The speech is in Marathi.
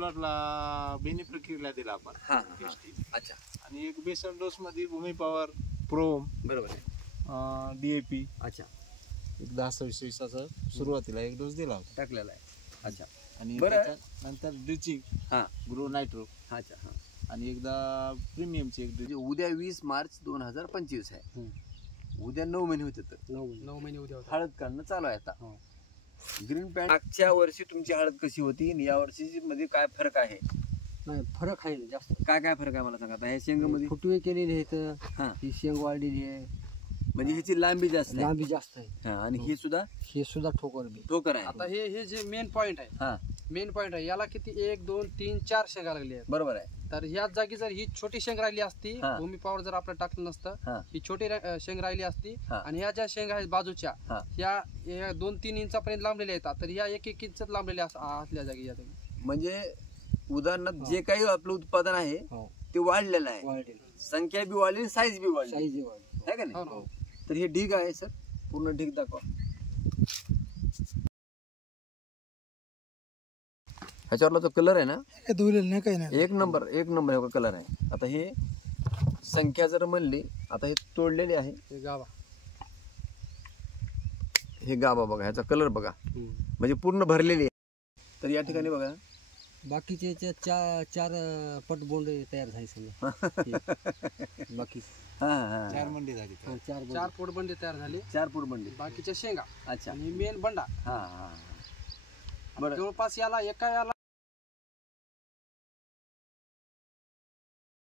प्लॉटला बेनी प्रक्रियेला दिला आपण ST. अच्छा. आणि एक बेसन डोस मध्ये भूमी पॉवर प्रोम बरोबर आहे. DAP अच्छा. एक 10-26 असं सुरुवातीला एक डोस दिला होता टाकलेला आहे. अच्छा. आणि बरं. नंतर ड्रिचिंग हा. Grow nitro. अच्छा. हा. आणि एकदा प्रीमियमची एक म्हणजे उद्या 20 मार्च 2025 आहे. उद्या 9 महिने होते तर 9 महिने उद्या होता. हळद काढणं चालू आहे आता. ग्रीन पॅन्ट मागच्या वर्षी तुमची हळद कशी होती आणि या वर्षी मध्ये काय फरक आहे? नाही फरक आहे जास्त. काय फरक आहे मला सांगा. आता ह्या शेंगामध्ये फुटवे केलेले आहेत. हा. ही शेंग वाढलेली आहे. म्हणजे ह्याची लांबी जास्त आहे. लांबी जास्त आहे. हा. आणि हे सुद्धा ठोकर आहे. आता हे जे मेन पॉइंट आहे. हा. मेन पॉइंट आहे. याला किती 1 2 3 4 शेंगा लागली आहेत. बरोबर आहे. तर ह्याच जागी जर ही छोटी शेंग राहिली असती, हा. भूमी पॉवर जर आपलं टाकलं नसतं, हा. ही छोटी शेंग राहिली असती. हा. आणि ह्या ज्या शेंगा आहेत बाजूच्या, हा. ह्या 2-3 इंचापर्यंत लांबलेल्या येतात. तर ह्या 1-1 इंच लांबलेल्या असल्या जागी या जागी. म्हणजे उदाहरणार्थ जे काही आपलं उत्पादन आहे हो. ते वाढलेलं आहे. वाढलेली संख्या बी वाढली, साईज बी वाढली साईज वाढली. आहे का हो नाही? ना. तर हे ढीग आहे सर. पूर्ण ढीग दाखवा. ह्याच्यावरला जो कलर आहे ना एक नंबर कलर आहे. आता हे संख्या जर म्हणली, आता हे तोडलेले आहे. हे गाभा बघा, ह्याचा कलर बघा, म्हणजे पूर्ण भरलेली आहे. तर या ठिकाणी बघा बाकीचे 4 पट बोंड तयार झाले समजा. बाकी 4 मंडी झाली. 4 पोट बंडे तयार झाले. 4 फूट बनली. बाकीच्या शेंगा. अच्छा. आणि मेन बंडा हा. बरं. जवळपास याला एका